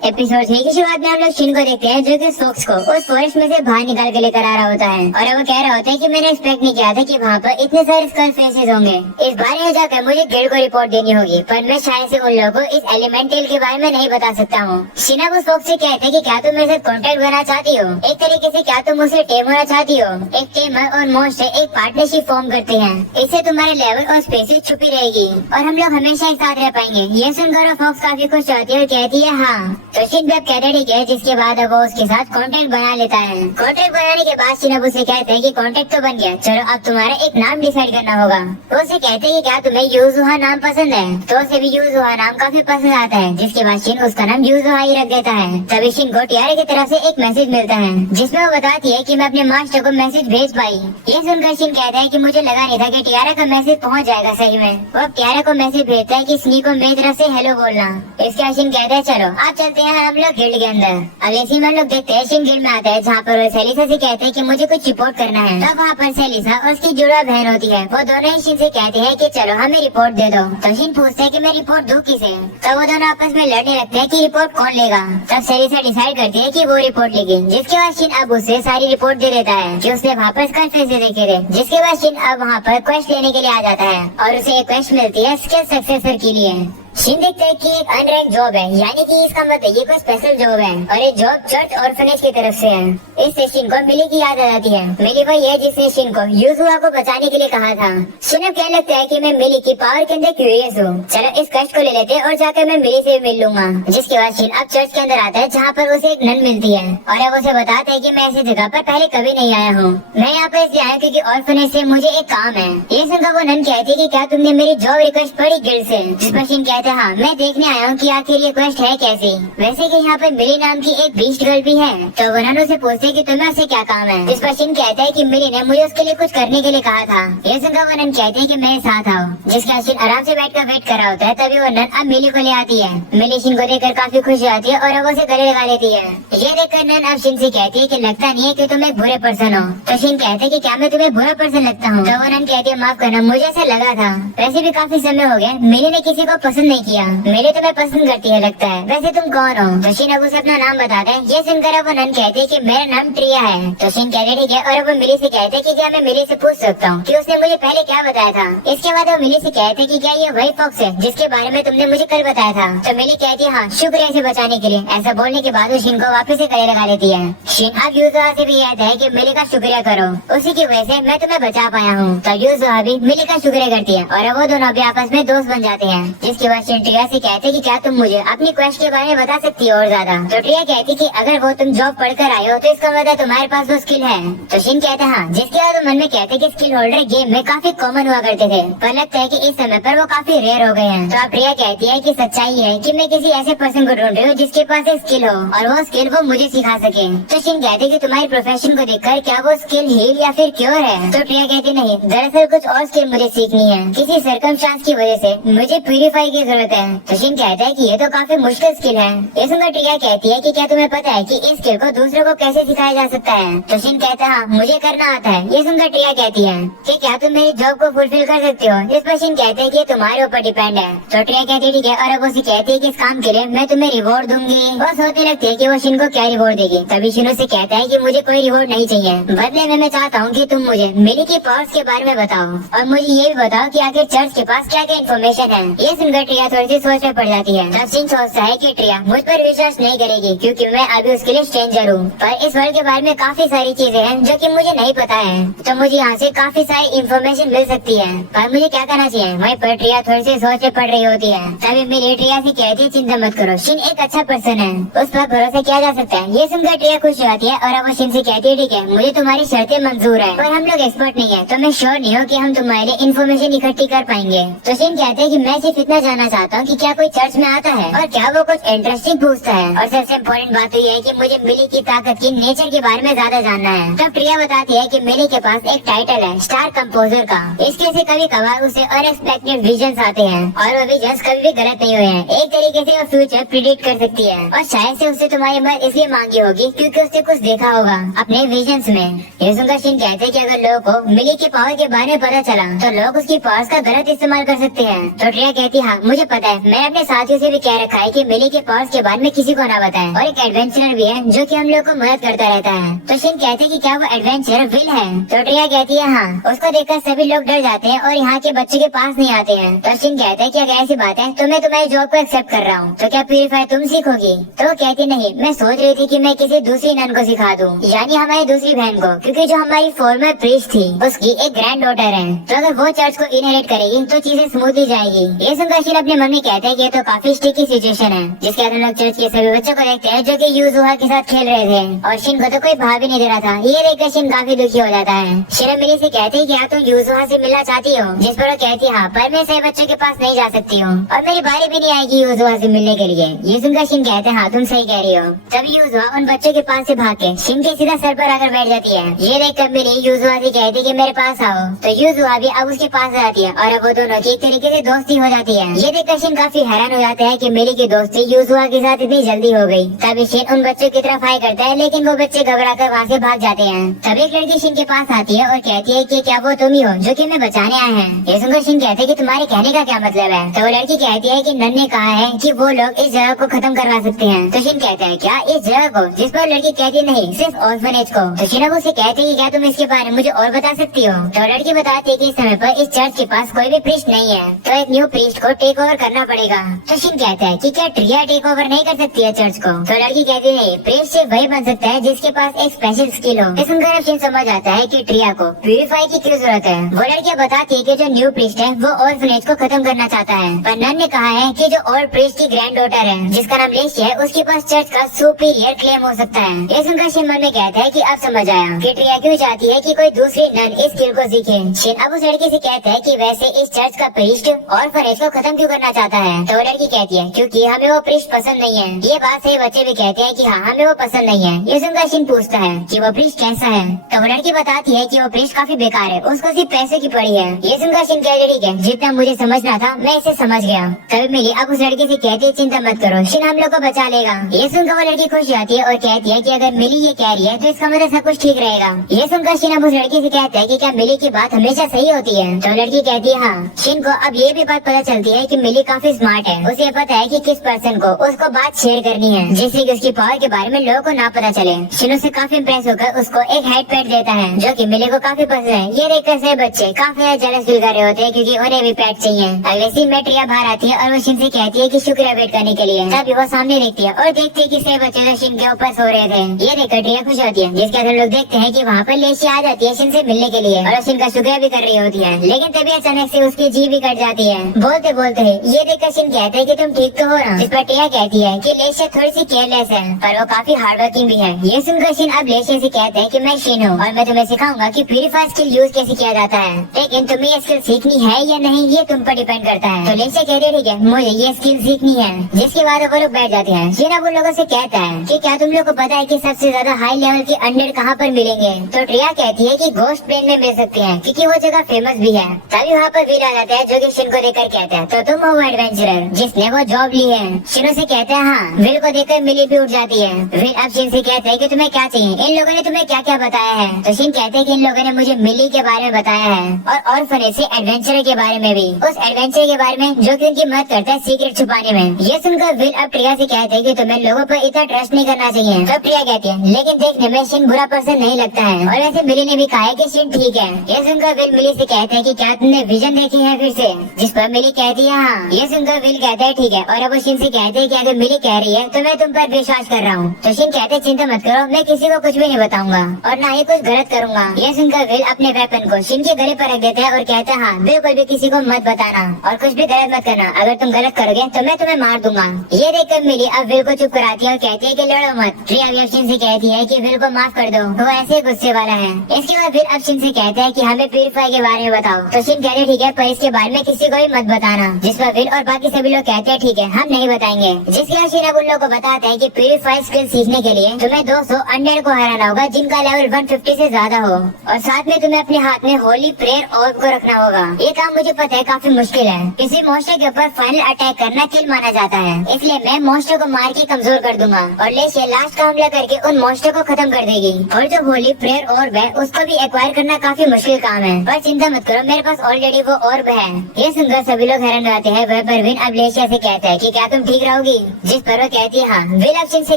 Episode 3 की शुरुआत में हम लोग शिन को देखते हैं जो कि सोक्स को उस फॉरेस्ट में से बाहर निकाल के लेकर आ रहा होता है और वो कह रहा होता है कि मैंने एक्सपेक्ट नहीं किया था कि वहाँ पर इतने सारे स्कल फेसेस होंगे। इस बारे में जाकर मुझे गिल्ड को रिपोर्ट देनी होगी, पर मैं शायद से उन लोगों को इस एलिमेंटल के बारे में नहीं बता सकता हूँ। शिना वो सोक्स से कहते हैं कि क्या तुम मेरे साथ कॉन्टेक्ट बनाना चाहती हो, एक तरीके से क्या तुम मुझसे टेम होना चाहती हो। एक टेमर और मॉन्स्टर एक पार्टनरशिप फॉर्म करते हैं, इससे तुम्हारे लेवल और स्पेसिस छुपी रहेगी और हम लोग हमेशा एक साथ रह पाएंगे। ये सुनकर फॉक्स काफी खुश होती है और कहती है हाँ। तो शिन भी अब कहते ठीक है, जिसके बाद अब वो उसके साथ कॉन्टेक्ट बना लेता है। कॉन्टेक्ट बनाने के बाद शिन अब उसे कहते हैं कि कॉन्टेक्ट तो बन गया, चलो अब तुम्हारा एक नाम डिसाइड करना होगा। तो उसे कहते हैं कि क्या तुम्हें यूजुहा नाम पसंद है, तो उसे भी यूजुहा नाम काफी पसंद आता है, जिसके बाद शिन उसका नाम यूजुहा ही रख देता है। तभी शिन को टियारे की तरफ से एक मैसेज मिलता है जिसमें वो बताती है कि मैं अपने मास्टर को मैसेज भेज पाई। ये सुनकर शिन कहता है कि मुझे लगा नहीं था कि टियारा का मैसेज पहुंच जाएगा सही में। वो अब टियारा को मैसेज भेजता है कि स्नी को मेरी तरफ से हेलो बोलना। इसके बाद शिन कहता है चलो आप चलते हैं हम लोग गिल्ड के अंदर। अगले सीन में लोग देखते हैं शिन गिल्ड में आता है जहाँ पर वो सेलिसा से कहते हैं कि मुझे कुछ रिपोर्ट करना है। तब वहाँ पर सेलिसा और उसकी जुड़वा बहन होती है, वो दोनों ही शिन से कहते हैं कि चलो हमें रिपोर्ट दे दो। तो शिन पूछते हैं कि मैं रिपोर्ट दूं किसे। तब वो दोनों आपस में लड़ने लगते हैं कि रिपोर्ट कौन लेगा। तब सेलिसा डिसाइड करती है कि वो रिपोर्ट लेगी, जिसके बाद शिन अब उसे सारी रिपोर्ट दे देता है कि उसने वहाँ पर स्कल फेसेस देखे थे। जिसके बाद शिन अब वहाँ पर क्वेस्ट लेने के लिए आ जाता है और उसे एक क्वेस्ट मिलती है स्किल सक्सेसर के लिए। शिन देखते है कि एक अनरैंक जॉब है, यानी कि इसका मतलब ये कोई स्पेशल जॉब है और ये जॉब चर्च ऑर्फनेज की तरफ से है। इससे शिन को मिली की याद आ जाती है। मिली वही है जिसने शिन को यूजुआ को बचाने के लिए कहा था। शिन अब कहने लगता है कि मैं मिली की पावर के अंदर क्यूरियस हूँ, चलो इस कष्ट को ले लेते हैं और जाकर मैं मिली से मिल लूंगा। जिसके बाद शिन अब चर्च के अंदर आता है जहाँ पर उसे एक नन मिलती है और अब उसे बताता है कि मैं ऐसी जगह पर पहले कभी नहीं आया हूँ, मैं यहाँ पर इसलिए आया क्योंकि ऑर्फनेज से मुझे एक काम है। ये सुनकर वो नन कहती है कि क्या तुमने मेरी जॉब रिक्वेस्ट पढ़ी गिल्ड से। जिस पर शिन कहते हैं हाँ मैं देखने आया हूँ कि आखिर ये क्वेस्ट है कैसी। वैसे कि यहाँ पर मिली नाम की एक बीस्ट गर्ल भी है। तो वो नन उसे पूछते है कि तुम्हें उससे क्या काम है। जिस पर शिन कहता है कि मिली ने मुझे उसके लिए कुछ करने के लिए कहा था। ये सुनकर वो नन कहते हैं कि मेरे साथ आओ। जिसका शिन आराम से बैठ कर वेट कर रहा होता है। तभी वो नन अब मिली को ले आती है। मिली शिन को देखकर काफी खुश हो जाती है और अब उसे गले लगा लेती है। ये देखकर नन अब शिन से कहती है कि लगता नहीं है कि तुम एक बुरे पर्सन हो। तो शिन कहते है कि क्या मैं तुम्हें बुरा पर्सन लगता हूँ। तो वो नन कहती है माफ करना, मुझे ऐसा लगा था, वैसे भी काफी समय हो गया मिली ने किसी को पसंद नहीं किया, मिली तुम्हें पसंद करती है लगता है, वैसे तुम कौन हो। तो शिन अब उसे अपना नाम बताता है। ये सुनकर अब वो नन कहते है कि मेरा नाम ट्रिया है। तो शिन कहते ठीक है और अब वो मिली से कहते है कि क्या मैं मिली से पूछ सकता हूँ कि उसने मुझे पहले क्या बताया था। इसके बाद वो मिली से कहते है कि क्या ये वही फॉक्स है जिसके बारे में तुमने मुझे कल बताया था। तो मिली कहती है हाँ शुक्र है इसे बचाने के लिए। ऐसा बोलने के बाद वो शिन को वापस से गले लगा लेती है। शिन अब यूजुआ से भी कहता है कि मिली का शुक्रिया करो, उसी की वजह से मैं तुम्हें बचा पाया हूँ। तो यूजुआ भी मिली का शुक्रिया करती है और अब वो दोनों भी आपस में दोस्त बन जाते हैं। जिसके बाद शिन ट्रिया से कहते है कि क्या तुम मुझे अपनी क्वेस्ट के बारे में बता सकती हो और ज्यादा। तो ट्रिया कहती कि अगर वो तुम जॉब पढ़कर आए हो तो इसका मतलब तुम्हारे पास वो स्किल है। तो शिन कहते हैं हाँ। जिसके बाद वो मन में कहते कि स्किल होल्डर गेम में काफी कॉमन हुआ करते थे, पर लगता है कि इस समय पर वो काफी रेयर हो गए हैं। तो अब ट्रिया कहती है कि सच्चाई है कि मैं किसी ऐसे पर्सन को ढूंढ रही हूँ जिसके पास एक स्किल हो और वो स्किल वो मुझे सिखा सके। तो शिन कहते कि तुम्हारी प्रोफेशन को देखकर क्या वो स्किल हील या फिर क्योर है। तो ट्रिया कहती नहीं, दरअसल कुछ और स्किल मुझे सीखनी है, किसी सर्कमस्टांस की वजह से मुझे प्यूरिफाई की जरूरत है। तो शिन कहता है कि ये तो काफी मुश्किल स्किल है। ये सुनकर ट्रिया कहती है कि क्या तुम्हें पता है कि इस स्किल को दूसरों को कैसे सिखाया जा सकता है। तो शिन कहता है हाँ मुझे करना आता है। ये सुनकर ट्रिया कहती है कि क्या तुम मेरी जॉब को फुलफिल कर सकते हो। इस पर शिन कहते हैं कि तुम्हारे ऊपर डिपेंड है। तो ट्रिया कहती है ठीक है और अब उसे कहती है कि इस काम के लिए मैं तुम्हें रिवॉर्ड दूंगी। वो सोचने लगती है कि वो शिन को क्या रिवॉर्ड देगी। तभी शिन उसे कहता है कि मुझे कोई रिवॉर्ड नहीं चाहिए, बदले में मैं चाहता हूँ कि तुम मुझे मिली की पावर्स के बारे में बताओ और मुझे ये भी बताओ कि आखिर चर्च के पास क्या क्या इन्फॉर्मेशन है। ये सुनकर ट्रिया थोड़ी सी सोच में पड़ जाती है। तब शिन सोचता है कि ट्रिया मुझ पर विश्वास नहीं करेगी क्योंकि मैं अभी उसके लिए स्ट्रेंजर हूँ, पर इस वर्ल्ड के बारे में काफी सारी चीजें हैं जो कि मुझे नहीं पता है। तो मुझे यहाँ से काफी सारी इन्फॉर्मेशन मिल सकती है, पर मुझे क्या करना चाहिए। वहीं पर ट्रिया थोड़ी सी सोच में पड़ रही होती है। तभी मिली ट्रिया से कहती है चिंता मत करो, शिन एक अच्छा पर्सन है, उस पर भरोसा किया जा सकता है। ये सुनकर ट्रिया खुश हो जाती है और अब वो शिन से कहती है ठीक है मुझे तुम्हारी शर्तें मंजूर है, पर हम लोग एक्सपर्ट नहीं है, तो मैं श्योर नहीं हूँ कि हम तुम्हारे लिए इन्फॉर्मेशन इकट्ठी कर पाएंगे। तो शिन कहते हैं कि मैं सिर्फ इतना जानना चाहता हूँ कि क्या कोई चर्च में आता है और क्या वो कुछ इंटरेस्टिंग पूछता है। और सबसे इम्पोर्टेंट बात तो ये है कि मुझे मिली की ताकत की नेचर के बारे में ज्यादा जानना है। तब प्रिया बताती है कि मिली के पास एक टाइटल है स्टार कंपोजर का। इसके से कभी कभार उसे अनएक्सपेक्टेड विजन्स आते हैं और वो विजन्स कभी भी गलत नहीं हुए हैं। एक तरीके से वो फ्यूचर प्रिडिक्ट कर सकती है और शायद से उससे तुम्हारी मदद इसलिए मांगी होगी क्योंकि उसने कुछ देखा होगा अपने विजन्स में। ये सुनकर शिन कहते हैं कि अगर लोगों को मिली की पावर के बारे में पता चला तो लोग उसकी पावर्स का गलत इस्तेमाल कर सकते हैं। तो ट्रिया कहती है हाँ मुझे मुझे पता है, मैंने अपने साथियों से भी कह रखा है कि मिली के पावर्स के बारे में किसी को ना बताएं। और एक एडवेंचरर भी है जो कि हम लोग को मदद करता रहता है। तो शिन कहते हैं कि क्या वो एडवेंचरर विल है? तो ट्रिया कहती है हाँ। उसको देखकर सभी लोग डर जाते हैं और यहाँ के बच्चों के पास नहीं आते हैं। तो शिन कहते हैं कि अगर ऐसी बात है तो मैं तुम्हारी जॉब को एक्सेप्ट कर रहा हूँ, तो क्या प्यूरीफाई तुम सीखोगी? तो वो कहती नहीं, मैं सोच रही थी कि मैं किसी दूसरी नन को सिखा दूँ, यानी हमारी दूसरी बहन को, क्योंकि जो हमारी फॉर्मर प्रीस्ट थी उसकी एक ग्रैंड डॉटर है। तो अगर वो चर्च को इनहेरिट करेगी तो चीजें स्मूथली जाएगी। ये सुनकर शिन अपनी मम्मी कहते हैं कि ये तो काफी स्टिकी सिचुएशन है, जिसके बाद हम लोग चर्च के सभी बच्चों को देखते हैं जो कि यूजुहा के साथ खेल रहे थे और शिन को तो कोई भाव भी नहीं दे रहा था। ये देखकर शिन काफी दुखी हो जाता है। शिन मिली से कहती है कि क्या तुम यूजुहा से मिलना चाहती हो? जिस पर वो कहती है हाँ, पर मैं सही बच्चों के पास नहीं जा सकती हूँ और मेरी बारी भी नहीं आएगी यूजुहा से मिलने के लिए। ये सुनकर शिन कहते हैं हाँ, तुम सही कह रही हो। तभी यूजुहा उन बच्चों के पास से भाग के शिन के सीधा सर पर आकर बैठ जाती है। ये देखकर मिली यूजुहा से कहती है कि मेरे पास आओ। तो यूजुहा भी अब उसके पास आ जाती है और अब वो दोनों की एक तरीके से दोस्ती हो जाती है। ये देखकर शिन काफी हैरान हो जाता है कि मिली की दोस्ती यूजुहा के साथ इतनी जल्दी हो गई। तभी शिन उन बच्चों की तरफ हाई करता है, लेकिन वो बच्चे घबरा कर वहाँ से भाग जाते हैं। तभी एक लड़की शिन के पास आती है और कहती है कि क्या वो तुम ही हो जो कि मैं बचाने आए हैं? ये सुनकर शिन कहते हैं कि तुम्हारे कहने का क्या मतलब है? तो वो लड़की कहती है कि नन ने कहा है कि वो लोग इस जगह को खत्म करवा सकते हैं। तो शिन कहता है क्या इस जगह को? जिस पर लड़की कहती नहीं, सिर्फ ऑर्फनेज को। तो शिन उसे कहते हैं कि क्या तुम इसके बारे में मुझे और बता सकती हो? तो लड़की बताती है कि इस समय पर इस चर्च के पास कोई भी प्रीस्ट नहीं है, तो एक न्यू प्रीस्ट को टेक ओवर करना पड़ेगा। तो शिन कहता है कि क्या ट्रिया टेक ओवर नहीं कर सकती है चर्च को? तो लड़की कहती नहीं, प्रीस्ट सिर्फ वही बन सकता है जिसके पास एक स्पेशल स्किल हो। इस सुनकर शिन समझ आता है कि ट्रिया को प्यूरीफाई की क्यों जरूरत है। वो लड़कियां बताती है कि जो न्यू प्रीस्ट है वो ऑर्फनेज को खत्म करना चाहता है, पर नन ने कहा है कि जो और प्रीस्ट की ग्रैंड डॉटर है जिसका नाम लेशिया है, उसके पास चर्च का सुपीरियर क्लेम हो सकता है। ये सुनकर शिन मन में कहता है कि अब समझ आया कि ट्रिया क्यों चाहती है कि कोई दूसरी नन इस स्किल को सीखे। शिन अब उस लड़की से कहता है कि वैसे इस चर्च का प्रीस्ट ऑर्फनेज को खत्म क्यों करना चाहता है? तो वो लड़की कहती है क्योंकि हमें वो प्रीस्ट पसंद नहीं है। ये बात सही बच्चे भी कहते हैं कि हाँ, हमें वो पसंद नहीं है। ये सुनकर शिन पूछता है कि वो प्रीस्ट कैसा है? तो वो लड़की बताती है कि वो प्रीस्ट काफी बेकार है, उसको सिर्फ पैसे की पड़ी है। ये सुनकर शिन कहते ठीक है, जितना मुझे समझना था मैं इसे समझ गया। तभी मिली अब उस लड़की से कहती है चिंता मत करो, शिन हम लोग को बचा लेगा। ये सुनकर वो लड़की खुश जाती है और कहती है कि अगर मिली ये कह रही है तो इसका मतलब सब कुछ ठीक रहेगा। ये सुनकर शिन अब उस लड़की से कहता है कि क्या मिली की बात हमेशा सही होती है? तो लड़की कहती है हाँ। शिन को अब ये भी बात पता चलती है कि मिली काफी स्मार्ट है, उसे पता है कि किस पर्सन को उसको बात शेयर करनी है जिससे कि उसकी पावर के बारे में लोगों को ना पता चले। शिन उससे काफी इम्प्रेस होकर उसको एक हेड पेट देता है जो कि मिली को काफी पसंद है। ये देखकर से बच्चे काफी जेलस फील कर रहे होते हैं क्योंकि उन्हें भी पेट चाहिए। अगले सीन में ट्रिया बाहर आती है और वो शिन से कहती है कि शुक्रिया वेट करने के लिए। तभी वो सामने देखती है और देखती है कि से बच्चे तो शिन के ऊपर सो रहे थे। ये देखकर ट्रिया खुश होती है, जिसके बाद लोग देखते हैं कि वहाँ पर लेशिया आ जाती है शिन से मिलने के लिए और शिन का शुक्रिया भी कर रही होती है। लेकिन तभी अचानक से उसकी जीभ भी कट जाती है बोलते बोलते। ये देखकर शिन कहते हैं कि तुम ठीक तो हो ना? जिस पर ट्रिया कहती है कि लेशिया थोड़ी सी केयरलेस है पर वो काफी हार्ड वर्किंग भी है। ये सुनकर शिन अब लेशिया से कहते हैं कि मैं शिन हूँ और मैं तुम्हें सिखाऊंगा कि प्यूरीफाई स्किल यूज कैसे किया जाता है, लेकिन तुम्हें ये स्किल सीखनी है या नहीं ये तुम पर डिपेंड करता है। तो लेशिया कहती है ठीक है, मुझे ये स्किल सीखनी है। जिसके बाद वो लोग बैठ जाते हैं। शिन अब उन लोगों से कहता है कि क्या तुम लोग को पता है कि सबसे ज्यादा हाई लेवल के अंडर कहाँ पर मिलेंगे? तो ट्रिया कहती है कि घोस्ट प्लेन में मिल सकते हैं क्योंकि वो जगह फेमस भी है। तभी वहाँ पर वीर आ जाता है जो कि शिन को देखकर कहता है तो तुम हो एडवेंचरर जिसने वो जॉब ली है? शिन से कहता है हाँ। विल को देखकर मिली भी उठ जाती है। विल अब शिन से कहता है कि तुम्हें क्या चाहिए, इन लोगों ने तुम्हें क्या क्या बताया है? तो शिन कहते हैं कि इन लोगों ने मुझे मिली के बारे में बताया है और ऑर्फनेज से एडवेंचरर के बारे में भी, उस एडवेंचर के बारे में जो कि उनकी मदद करता है सीक्रेट छुपाने में। ये सुनकर विल अब प्रिया से कहते हैं कि तुम्हें लोगों पर इतना ट्रस्ट नहीं करना चाहिए। तो प्रिया कहती है लेकिन देखने में शिन बुरा पर्सन नहीं लगता है और वैसे मिली ने भी कहा है कि शिन ठीक है। ये सुनकर विल मिली से कहते हैं कि क्या तुमने विजन देखी है फिर से? जिस पर मिली कहती है हाँ। ये सुनकर विल कहता है ठीक है और अब वो शिन से कहते हैं कि अगर मिली कह रही है तो मैं तुम पर विश्वास कर रहा हूँ। तो शिन कहते चिंता मत करो, मैं किसी को कुछ भी नहीं बताऊंगा और ना ही कुछ गलत करूंगा। ये सुनकर विल अपने वेपन को शिन के गले पर रख देता है और कहता है हाँ बिल्कुल भी किसी को मत बताना और कुछ भी गलत मत करना, अगर तुम गलत करोगे तो मैं तुम्हें मार दूंगा। ये देखकर मिली अब विल को चुप कराती है और कहती है कि लड़ो मत। प्रिया अब शिन से कहती है कि विल को माफ कर दो, वो ऐसे गुस्से वाला है। इसके बाद फिर अब शिन से कहता है कि हमें प्यूरीफाई के बारे में बताओ। तो शिन कहते ठीक है पर इसके बारे में किसी को भी मत बताना। जिस पर विल और बाकी सभी लोग कहते हैं ठीक है हम नहीं बताएंगे। जिसके बाद शिन अब उन लोगों को बताता है कि प्यूरीफाई स्किल सीखने के लिए तुम्हें 200 अंडर को हराना होगा जिनका लेवल 150 से ज्यादा हो और साथ में तुम्हें अपने हाथ में होली प्रेयर ऑर्ब को रखना होगा। ये काम मुझे पता है काफी मुश्किल है, किसी मॉन्स्टर के ऊपर फाइनल अटैक करना किल माना जाता है, इसलिए मैं मॉन्स्टर को मार के कमजोर कर दूंगा और लेशिया लास्ट का हमला करके उन मॉन्स्टर को खत्म कर देगी। और जो होली प्रेयर ऑर्ब है उसको भी एक्वायर करना काफी मुश्किल काम है, पर चिंता मत करो मेरे पास ऑलरेडी वो ऑर्ब है। ये सुनकर सभी लोग हैरान रहते देखते हैं वह पर विन अब लेशिया से कहता है कि क्या तुम ठीक रहोगी, जिस पर वो कहती है हाँ। विल अब शिन से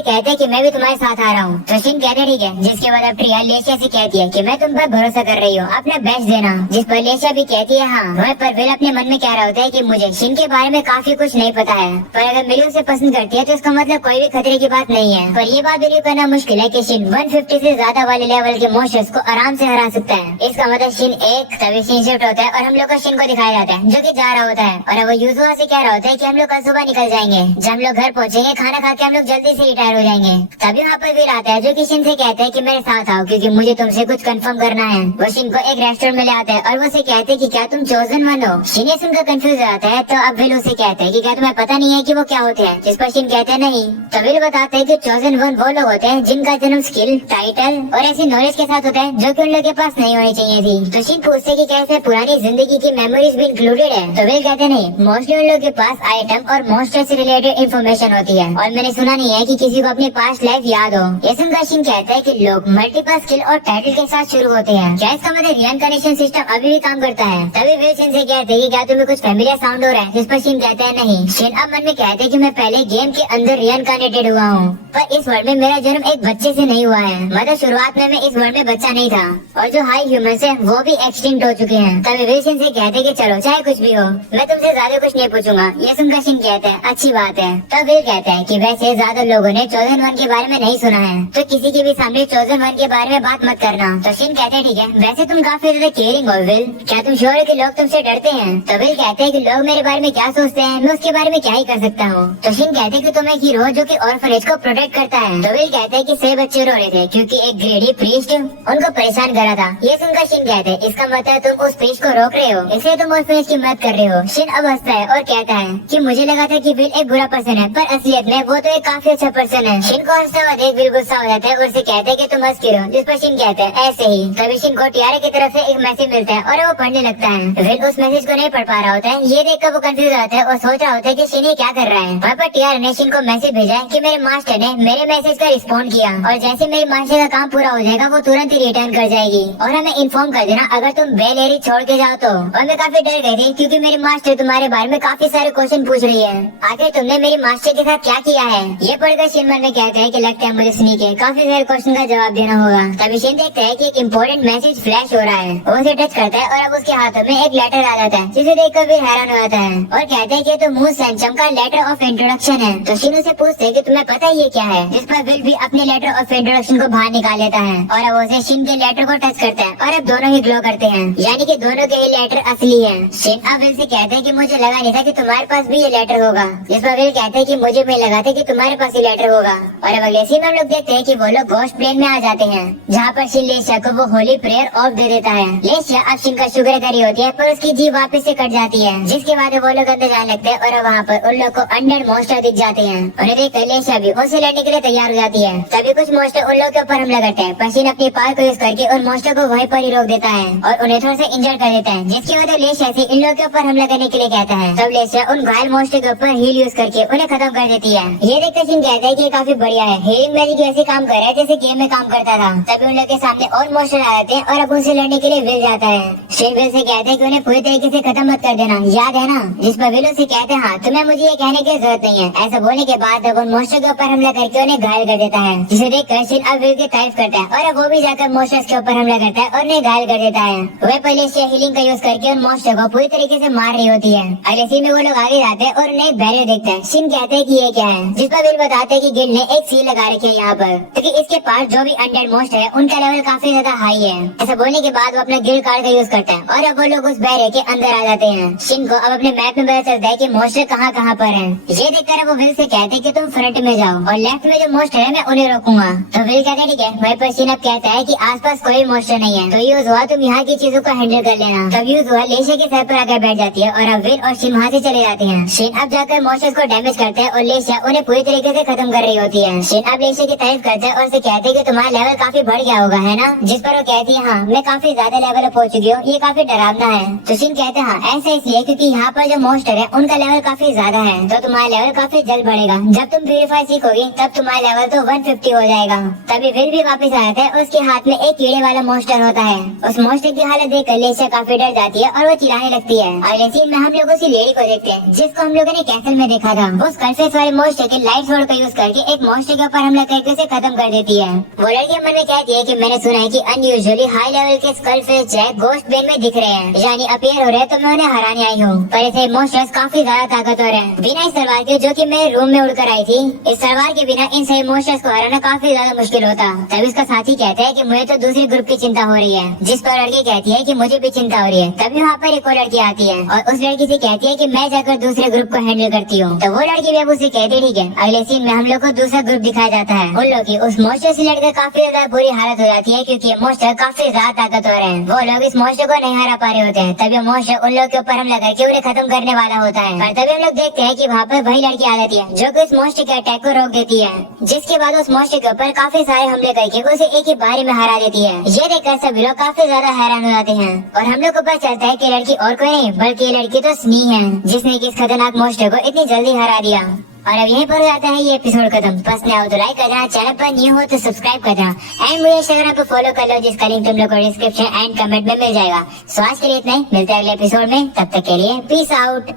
कहता है कि मैं भी तुम्हारे साथ आ रहा हूँ, तो शिन कहता है ठीक है। जिसके बाद अब ट्रिया लेशिया से कहती है कि मैं तुम पर भरोसा कर रही हूँ, अपना बेस्ट देना, जिस पर लेशिया भी कहती है हाँ। वह पर विल अपने मन में कह रहा होता है कि मुझे शिन के बारे में काफी कुछ नहीं पता है, पर अगर मिली उसे पसंद करती है तो इसका मतलब कोई भी खतरे की बात नहीं है। पर ये बात बिलीव करना मुश्किल है कि शिन 150 से ज्यादा वाले लेवल के मॉन्स्टर्स को आराम से हरा सकता है। इसका मतलब शिन एक तभी शिन शिफ्ट होता है और हम लोग का शिन को दिखाया जाता है जो कि जा रहा होता है, और वो यूजुआ से कह रहा होता है कि हम लोग कल सुबह निकल जाएंगे, जब हम लोग घर पहुंचेंगे खाना खा के हम लोग जल्दी से रिटायर हो जाएंगे। तभी वहाँ पर विल आता है जो कि शिन से कहता है कि मेरे साथ आओ क्योंकि मुझे तुमसे कुछ कंफर्म करना है। वो शिन को एक रेस्टोरेंट में ले आता है और वो उसे कहते हैं कि क्या तुम चोजन वन हो। शिन ये सुनकर कंफ्यूज हो जाता है, तो अब विल उसे कहते हैं कि क्या तुम्हें पता नहीं है कि वो क्या होते हैं, जिस पर शिन कहते हैं नहीं। तो विल बताते हैं कि चोजन वन वो लोग होते हैं जिनका जन्म स्किल, टाइटल और ऐसी नॉलेज के साथ होता है जो कि उन लोग के पास नहीं होनी चाहिए थी। तो शिन पूछते हैं कि क्या इसमें पुरानी जिंदगी की मेमोरीज भी इंक्लूडेड है, तो विल कहते नहीं, मोस्टली उन लोग के पास आइटम और मॉन्स्टर से रिलेटेड इन्फॉर्मेशन होती है और मैंने सुना नहीं है कि किसी को अपनी पास्ट लाइफ याद हो। ये सुनकर शिन कहता है कि लोग मल्टीपल स्किल और टाइटल के साथ शुरू होते हैं, क्या इसका मतलब रिइंकार्नेशन सिस्टम अभी भी काम करता है। तभी विल शिन से कहते हैं कि क्या तुम्हें कुछ फैमिलियर साउंड हो रहा है, जिस पर शिन कहता है नहीं। शिन अब मन में कहते हैं कि मैं पहले गेम के अंदर रिइंकार्नेटेड हुआ हूँ, पर इस वर्ल्ड में मेरा जन्म एक बच्चे से नहीं हुआ है, मतलब शुरुआत में मैं इस वर्ल्ड में बच्चा नहीं था और जो हाई ह्यूमंस है वो भी एक्सटिंक्ट हो चुके हैं। तभी विल शिन से कहते हैं कि चलो चाहे कुछ भी हो मैं तुमसे ज्यादा कुछ नहीं पूछूंगा। ये सुनकर शिन कहता है अच्छी बात है। तब विल कहता है कि वैसे ज्यादा लोगों ने चोजन वन के बारे में नहीं सुना है, तो किसी के भी सामने चोजन वन के बारे में बात मत करना। तो शिन कहते हैं ठीक है, वैसे तुम काफी ज्यादा केयरिंग हो विल, क्या तुम श्योर हो कि लोग तुमसे डरते हैं। तो विल कहते हैं कि लोग मेरे बारे में क्या सोचते हैं मैं उसके बारे में क्या ही कर सकता हूँ। तो शिन कहते हैं कि तुम एक हीरो जो कि ऑर्फनेज को प्रोटेक्ट करता है। तो विल कहते हैं कि 6 बच्चे रो रहे थे क्योंकि एक ग्रेडी प्रीस्ट उनको परेशान कर रहा था। ये सुनकर शिन कहते हैं इसका मतलब तुम उस प्रीस्ट को रोक रहे हो, इसलिए तुम ऑर्फनेज की मदद कर रहे हो। शिन अब हंसता है और कहता है कि मुझे लगा था कि विल एक बुरा पर्सन है, पर असलियत में वो तो एक काफी अच्छा पर्सन है। शिन को हंसता हुआ देख विल गुस्सा हो जाता है और उसे कहता है कि तुम हंस क्यों, जिस पर शिन कहता है ऐसे ही। तभी शिन को टियारे की तरफ से एक मैसेज मिलता है और वो पढ़ने लगता है। विल उस मैसेज को नहीं पढ़ पा रहा होता है, ये देखकर वो कंफ्यूज हो जाता है और सोच रहा होता है कि शिन ये क्या कर रहा है। वहाँ पर टियारे ने शिन को मैसेज भेजा है कि मेरे मास्टर ने मेरे मैसेज का रिस्पॉन्ड किया और जैसे मेरे मास्टर का काम पूरा हो जाएगा वो तुरंत ही रिटर्न कर जाएगी और हमें इन्फॉर्म कर देना अगर तुम बेल एरी छोड़ के जाओ तो। और मैं काफी डर गई थी क्योंकि मेरी मास्टर तुम्हारे बारे में काफी सारे क्वेश्चन पूछ रही है, आखिर तुमने मेरी मास्टर के साथ क्या किया है। ये पढ़कर शिन मन में कहता है कि लगता है मुझे स्नीक है काफी सारे क्वेश्चन का जवाब देना होगा। तभी शिन देखता है कि एक इम्पोर्टेंट मैसेज फ्लैश हो रहा है, वो उसे टच करता है और अब उसके हाथों में एक लेटर आ जाता है, जिसे देखकर फिर हैरान हो जाता है और कहता है कि तो मून सैनचम का लेटर ऑफ इंट्रोडक्शन है। तो शिन उसे पूछते है कि तुम्हें पता है ये क्या है, जिस पर विल भी अपने लेटर ऑफ इंट्रोडक्शन को बाहर निकाल लेता है और अब उसे शिन के लेटर को टच करता है और अब दोनों ही ग्लो करते हैं, यानी कि दोनों के ये लेटर असली है। शिन अब विल से कहते हैं कि मुझे लगा नहीं था कि तुम्हारे पास भी ये लेटर होगा, जिस पर विल कहते हैं कि मुझे भी लगा था कि तुम्हारे पास ये लेटर होगा। और अब अगले सीन में हम लोग देखते हैं कि वो लोग घोस्ट प्लेन में आ जाते हैं, जहाँ पर शिन लेशिया को वो होली प्रेयर ऑफ दे देता है। लेशिया अब शिन का शुक्र करी होती है पर उसकी जीभ वापस से कट जाती है, जिसके बाद वो लोग अंदर जाने लगते हैं और वहाँ पर उन लोग को अनडेड मॉन्स्टर दिख जाते हैं। उन्हें देखकर लेशिया भी उनसे लड़ने के लिए तैयार हो जाती है। तभी कुछ मॉन्स्टर उन लोग के ऊपर हमला करते हैं, पर शिन अपनी पावर को यूज करके उन मॉन्स्टर को वहीं पर ही रोक देता है और उन्हें थोड़ा सा इंजर कर देता है, जिसकी वजह लेशिया से इन लोगों के ऊपर हमला करने के लिए कहता है। तब लेशिया उन घायल मॉन्स्टर के ऊपर हील यूज करके उन्हें खत्म कर देती है। ये देखकर शिन कहता है कि ये काफी बढ़िया है, हीलिंग मैजिक ऐसे काम कर रहा है जैसे गेम में काम करता था। तभी उन लोग के सामने और मॉन्स्टर आ जाते हैं और अब उनसे लड़ने के लिए विल जाता है। शिन विल से कहते हैं कि उन्हें पूरी तरीके से खत्म मत कर देना, याद है ना, जिस पर विल से कहते हैं हाँ तुम्हें मुझे ये कहने की जरूरत नहीं है। ऐसा बोलने के बाद अब उन मॉन्स्टर के ऊपर हमला करके उन्हें घायल कर देता है, जिसे देखकर शिन अब विल की तारीफ करता है और अब वो भी जाकर मॉन्स्टर्स के ऊपर हमला करता है और उन्हें घायल कर देता है। वह पहले से हीलिंग का यूज करके उन मॉन्स्टर को पूरी तरीके से मार रही होती है। अगले सीन में वो लोग आगे जाते हैं और उन्हें एक बैरियर देखते हैं। शिन कहते हैं कि ये क्या है, जिस पर विल बताते हैं कि गिल ने एक सील लगा रखी है यहाँ पर, क्योंकि इसके पास जो भी अनडेड मॉन्स्टर है उनका लेवल काफी ज्यादा हाई है। ऐसा बोलने के बाद वो अपना गिल कार्ड का यूज करता है और अब वो लोग उस बैरियर के अंदर आ जाते हैं। शिन को अब अपने मैप में पता चलता है कि मॉन्स्टर कहाँ कहाँ पर है। ये देखकर वो विल से कहते हैं कि तुम फ्रंट में जाओ और लेफ्ट में जो मॉन्स्टर है मैं उन्हें रोकूंगा। तो विल कहते हैं ठीक है। वहीं पर शिन अब कहता है कि आसपास कोई मॉन्स्टर नहीं है, तो यूज हुआ तुम यहाँ की चीजों को हैंडल कर लेना। तब यूज हुआ लेशिया के सर पर आकर बैठ जाती है और अब विल और शिन वहाँ से चले जाते हैं। शिन अब जाकर मॉन्स्टर्स को डैमेज करते हैं और लेशिया उन्हें पूरी तरीके से खत्म कर रही होती है। हैं। शिन अब लेक्शे की तारीफ करते हैं और उसे कहते हैं कि तुम्हारा लेवल काफी बढ़ गया होगा, है ना? जिस पर वो कहती है हाँ, मैं काफी ज्यादा लेवल अप हो चुकी हूँ, ये काफी डरावना है। तो शिन कहते हैं हाँ, ऐसा इसलिए क्योंकि यहाँ पर जो मॉन्स्टर है उनका लेवल काफी ज्यादा है, तो तुम्हारा लेवल काफी जल्द बढ़ेगा। जब तुम प्यूरीफाई सीखोगी तब तुम्हारा लेवल तो 150 हो जाएगा। तभी विल भी वापस आता है, उसके हाथ में एक कीड़े वाला मॉन्स्टर होता है। उस मॉन्स्टर की हालत देखकर लेक्शा काफी डर जाती है और वो चिल्लाने लगती है। अगले सीन में हम लोग उसी लेडी को देखते हैं जिसको हम लोगों ने कैसल में देखा था। वो स्कलफेस वाले मॉन्स्टर के लाइट सोर्ड का यूज करके एक मॉन्स्टर के ऊपर हमला करके उसे खत्म कर देती है। वो लड़की मन में कहती है कि मैंने सुना है कि अनयूजुअली हाई लेवल के स्कलफेस जैक गोस्ट बेन में दिख रहे हैं, यानी अपीयर हो रहे हैं, तो मैं उन्हें हराने आई हूँ। पर ऐसे मॉन्स्टर्स काफी ज्यादा ताकतवर हैं। बिना इस तलवार के जो कि मेरे रूम में उड़कर आई थी, इस तलवार के बिना इन सही मॉन्स्टर्स को हराना काफी ज्यादा मुश्किल होता। तभी उसका साथी कहता है कि मुझे तो दूसरे ग्रुप की चिंता हो रही है, जिस पर लड़की कहती है कि मुझे भी चिंता हो रही है। तभी वहाँ पर एक और लड़की आती है और उस लड़की से कहती है कि मैं जाकर दूसरे ग्रुप को हैंडल करती हूँ। तो वो लड़की भी अब उसे कहती है ठीक है। अगले सीन में हम लोग को दूसरा ग्रुप दिखाया जाता है। उन लोग की उस मॉन्स्टर से लड़कर काफी ज्यादा बुरी हालत हो जाती है क्योंकि ये मॉन्स्टर काफी ज्यादा ताकतवर है। वो लोग इस मॉन्स्टर को नहीं हरा पा रहे होते हैं। तभी मॉन्स्टर उन लोग के ऊपर हमला करके उन्हें खत्म करने वाला होता है। पर तभी हम लोग देखते हैं कि वहाँ पर वही लड़की आ जाती है जो कि उस मॉन्स्टर के अटैक को रोक देती है, जिसके बाद उस मॉन्स्टर के ऊपर काफी सारे हमले करके उसे एक ही बारी में हरा देती है। ये देखकर सभी लोग काफी ज्यादा हैरान हो जाते हैं और हम लोग को पता चलता है कि लड़की और कोई नहीं बल्कि ये लड़की तो स्नी है, जिसने कि इस खतरनाक मॉन्स्टर को इतनी जल्दी हरा दिया। और अब यहीं पर हो जाता है ये एपिसोड खत्म। पसंद आया हो तो लाइक कर देना, चैनल पर न्यू हो तो सब्सक्राइब कर देना एंड मुझे इंस्टाग्राम पर फॉलो कर लो, जिसका लिंक तुम लोग को डिस्क्रिप्शन एंड कमेंट में मिल जाएगा। सो आज के लिए इतना ही, मिलते हैं अगले एपिसोड में, तब तक के लिए पीस आउट।